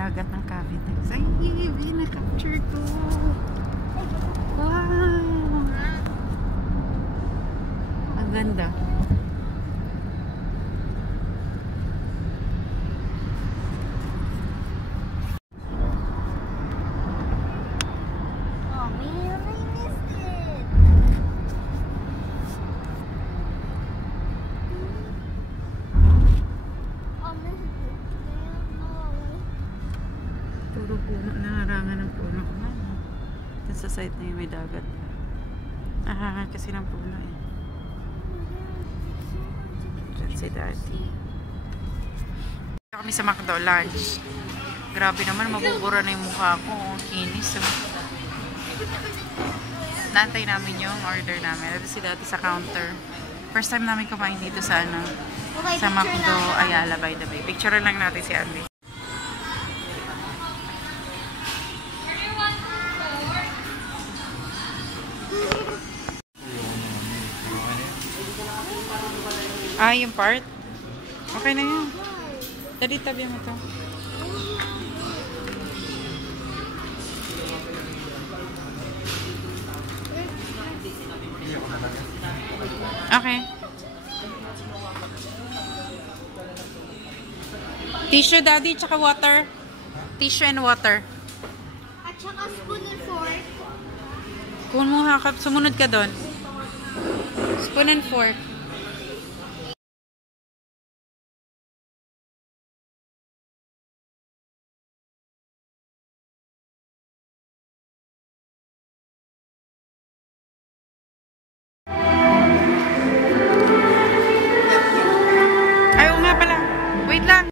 dagat ng Cavite. Ay, na-capture ko. Wow! Ang ganda. Puro puno, nangarangan ng puno. Sa side na yung may dagat. Kasi ng puno eh. Diyan si Daddy. Kami sa McDo lunch. Grabe naman, mabubura na yung mukha ko. Kinis. Naantay namin yung order namin. Ito si Daddy sa counter. First time namin kumain dito sa sa McDo Ayala, by the way. Picture lang natin si Andy. Yung part? Okay na yun. Dali, tabi mo ito. Okay. Tissue, Daddy, tsaka water. Tissue and water. At tsaka spoon and fork. Kung mo hakap, sumunod ka doon. Spoon and fork. Wait lang.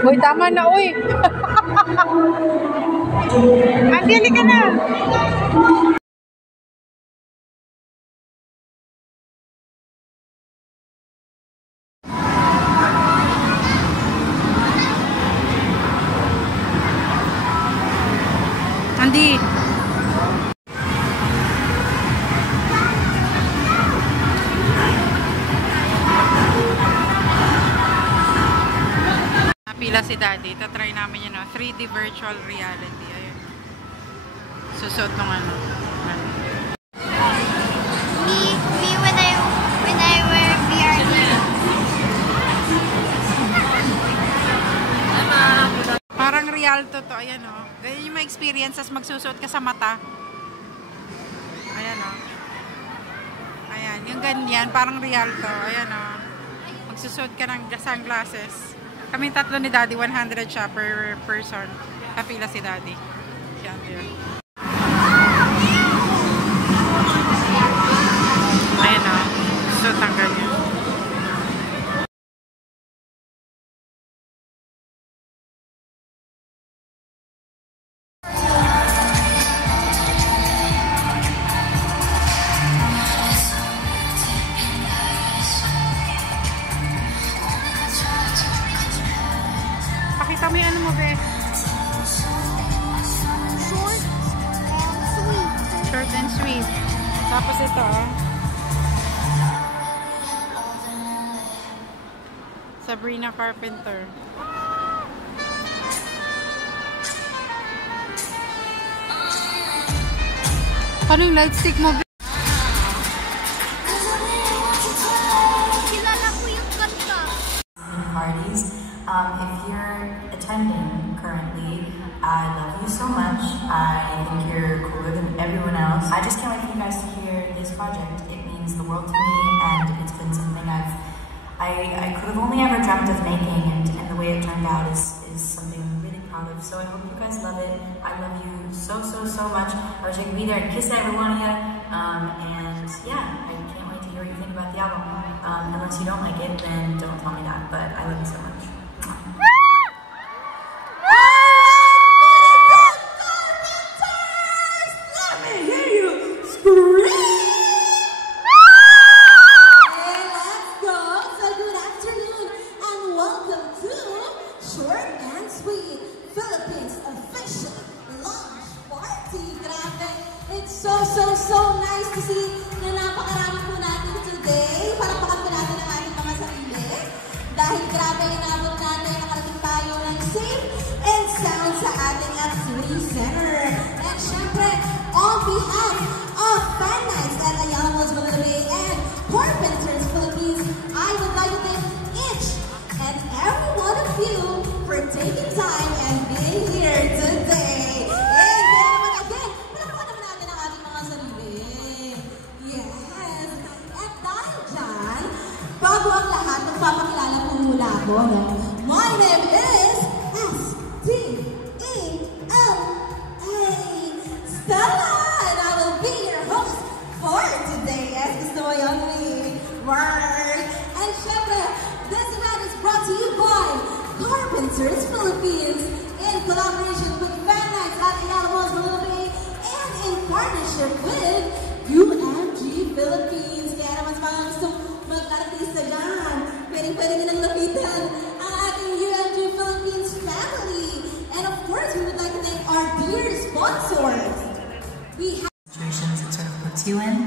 Uy, tama na, uy. Andili ka na. Andi. Pila si Daddy. Tatry namin yun, 3D virtual reality. Ayun. Susuot nung ano. Me when I wear VR. Parang real to. Ayan o. Ganyan yung ma-experience as magsusuot ka sa mata. Ayan o. Ayan. Yung ganyan. Parang real to. Ayan o. Magsusuot ka ng sunglasses. Kaming tatlo ni Daddy. 100 siya per person. Kapila si Daddy. Yan yun. Ayan o. Susuot ang ganyan. Pakita mo yung ano mo, be. Short and sweet. Tapos ito, Sabrina Carpenter. Ano yung light stick mo, be? Kilala ko yung kanta. Parties. If you're attending currently, I love you so much. I think you're cooler than everyone else. I just can't wait for you guys to hear this project. It means the world to me, and it's been something I could have only ever dreamt of making, and the way it turned out is something I'm really proud of. So I hope you guys love it. I love you so much. I wish I could be there and kiss every one of you. And yeah, I can't wait to hear what you think about the album. Unless you don't like it, then don't tell me that. But I love you so much. So nice to see na napakarami po natin today. Palakpakan po natin ang ating mga sarili. Dahil grabe inabot natin, nakarating tayo ng safe and sound sa ating Activity Center. And syempre, on behalf of Fan Nights at Ayala Malls Manila and Carpenters Philippines, I would like to thank each and every one of you for taking time and being here today. Bago ang lahat, magpapakilala po muna ako, no? My name is S-T-E-L-A Stella, and I will be your host for today. Yes, gusto mo yung word. And syempre, this event is brought to you by Carpenters Philippines in collaboration with Fan Nights at Ayala Malls Manila Bay and in partnership with UMG Philippines. Kaya naman sa mga gusto mag-artista dyan, pwede nyo nang lapitan ang ating UMG Philippines family. And of course, we would like to thank our dear sponsors. We have Situations it sort of puts you in.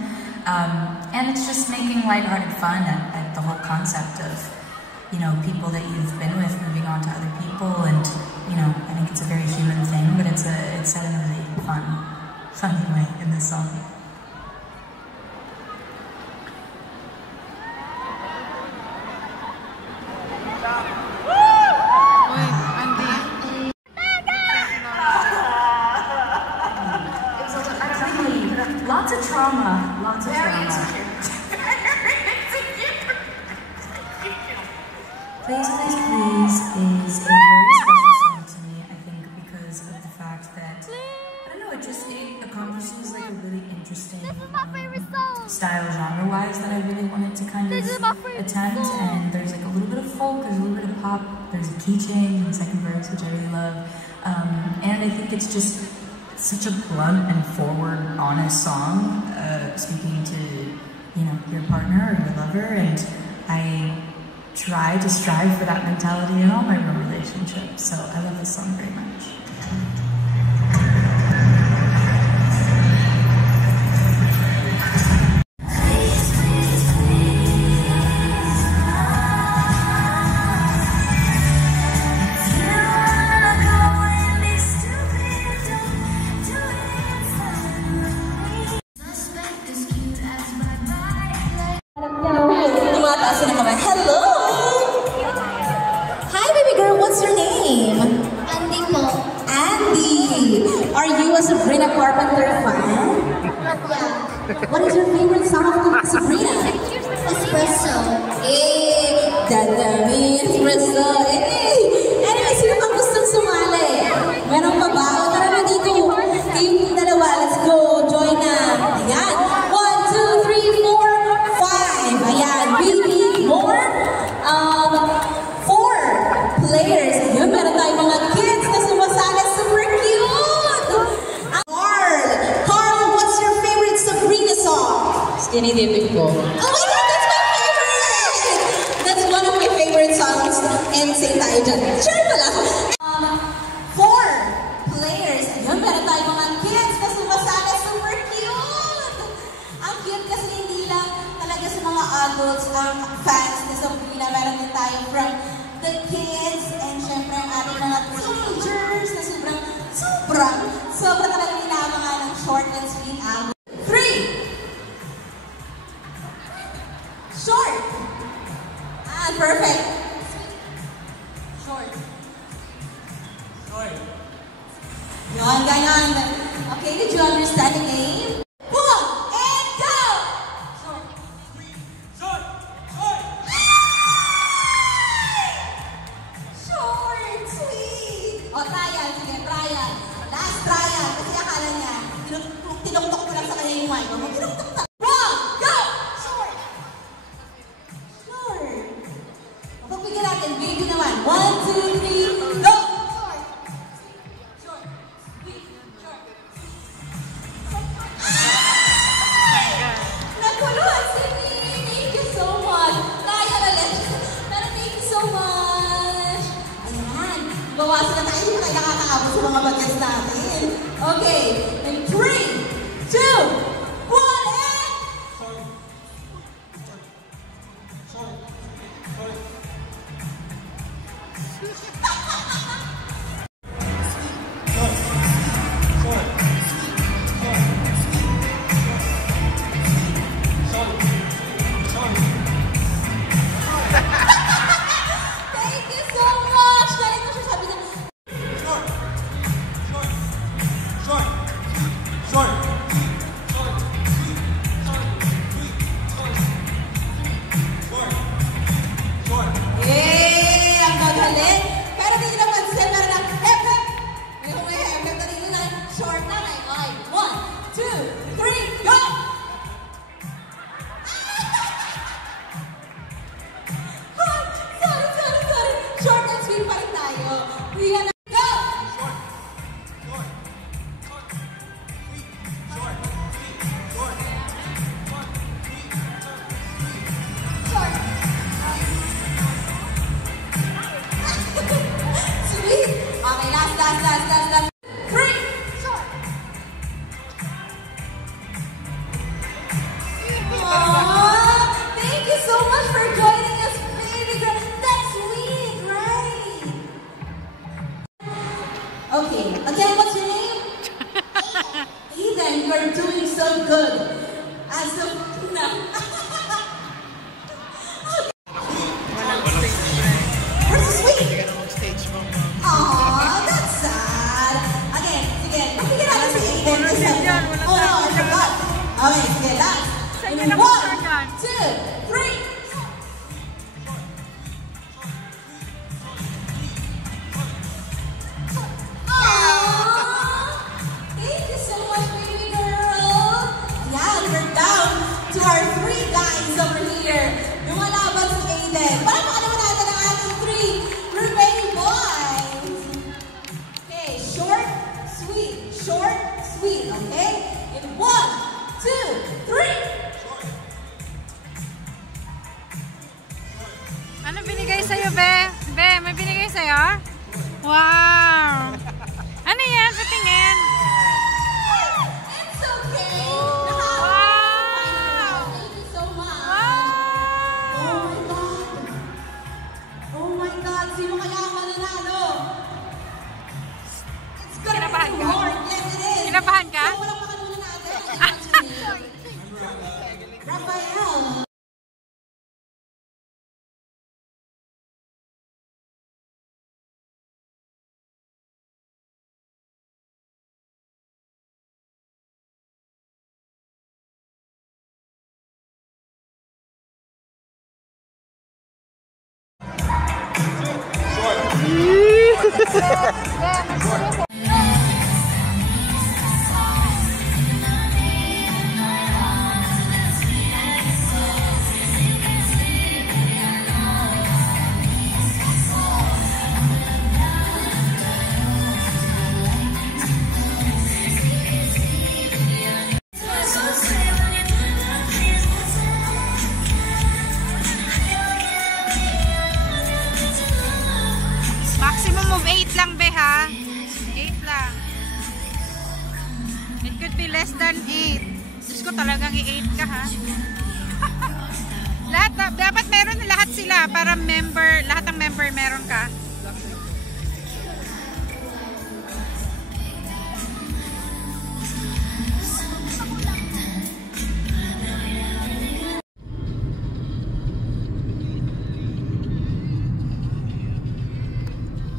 And it's just making lighthearted fun at the whole concept of, you know, people that you've been with moving on to other people. And, you know, I think it's a very human thing, but it's said in a really fun way in this song. Lots of trauma. Please is a very special song to me, I think, because of the fact that, I don't know, it accomplishes like a really interesting style genre-wise that I really wanted to kind of attempt. And there's like a little bit of folk, there's a little bit of pop, there's a key change in the second verse, which I really love. And I think it's just such a blunt and forward, honest song, speaking to, you know, your partner or your lover, and I try to strive for that mentality in all my relationships, so I love this song very much. Sabrina Carpenter fan? Yeah. What is your favorite song of Sabrina? Espresso. Dadami, espresso. Anyway, sino pang gustong sumali? Meron pa ba? O tara na dito. Kayong dalawa, let's go. Join na. Ayan. 1, 2, 3, 4, 5. Ayan. We need more. 4 players. Ayun, meron tayong mga kids na sumasali. Super cute. Carl, what's your favorite Sabrina song? Skinny dipping po. Oh my God, that's my favorite! That's one of my favorite songs. And say tayo dyan. Sure pala. 4 players. Ayun, meron tayong mga kids na sumasali. Super cute! Ang cute kasi hindi lang talaga sa mga adults, ang fans na Sabrina. Meron din tayo from the kids and syempre ang ating mga teenagers na sobrang talaga inaabangan ng short and sweet album. 3 short. Perfect. Short. Yon, ganon. Okay, did you understand the game? Boom! And go! Short. Short, sweet. O, trial. Sige, trial. Last trial. Kasi akala niya, tinuktok ko lang sa kanya yung mic. Tinuktok na. 1, go! Short. Short. Pagbigyan natin, baby naman. 1, 2, 3, go! Short. Sweet. Short. Nakuluan si Mimi. Thank you so much. Tayo na ulit. Pero thank you so much. Ayan. Bawasan na tayo. Hindi tayo nakakaabot sa mga bagets natin. Okay. In 3, 2, 1, and... Thank you so much! Dahil ko siya sabi niya, ang gagaling. Pero di nyo napansin, meron ng hep-hep. May hep-hep na dito na short na. Okay, 1, 2, 3, go! Sorry. Short and sweet pa rin tayo. Rihanna, go! Short. Sweet. Okay, last. 3. Short. Aww, thank you so much for joining us, baby girl. That's sweet, right? Okay, again, what's your name? Eden, you're doing so good. As of now. Where's the sweet? Aww, that's sad. Again, sige. Pakinggan natin si Eden. Oh no, I forgot. Okay, sige, last. In 1, 2, 3. Aww, thank you so much, baby girl. Yeah, we're down to our 3 guys over here. Lumalaban si Aiden. Palamakan naman natin ang ating 3 remaining boys. Okay, short, sweet, okay? In 1, 2, 3. Ano binigay sa'yo, Be? Be, may binigay sa'yo? Wow! Ano yan? Patingin. It's okay. Wow! Thank you so much. Wow! Oh my God. Sino kaya ang mananalo? It's gonna Kinabahan be ka? hard. Yes, it is. Kinabahan ka? So, walang makanunan natin. Rafael. Maximum of 8 lang, be, ha? 8 lang. It could be less than 8. Diyos ko, talagang i-8 ka, ha? Dapat meron na lahat sila para member, lahat ng member meron ka.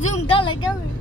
Zoom, gala, gala.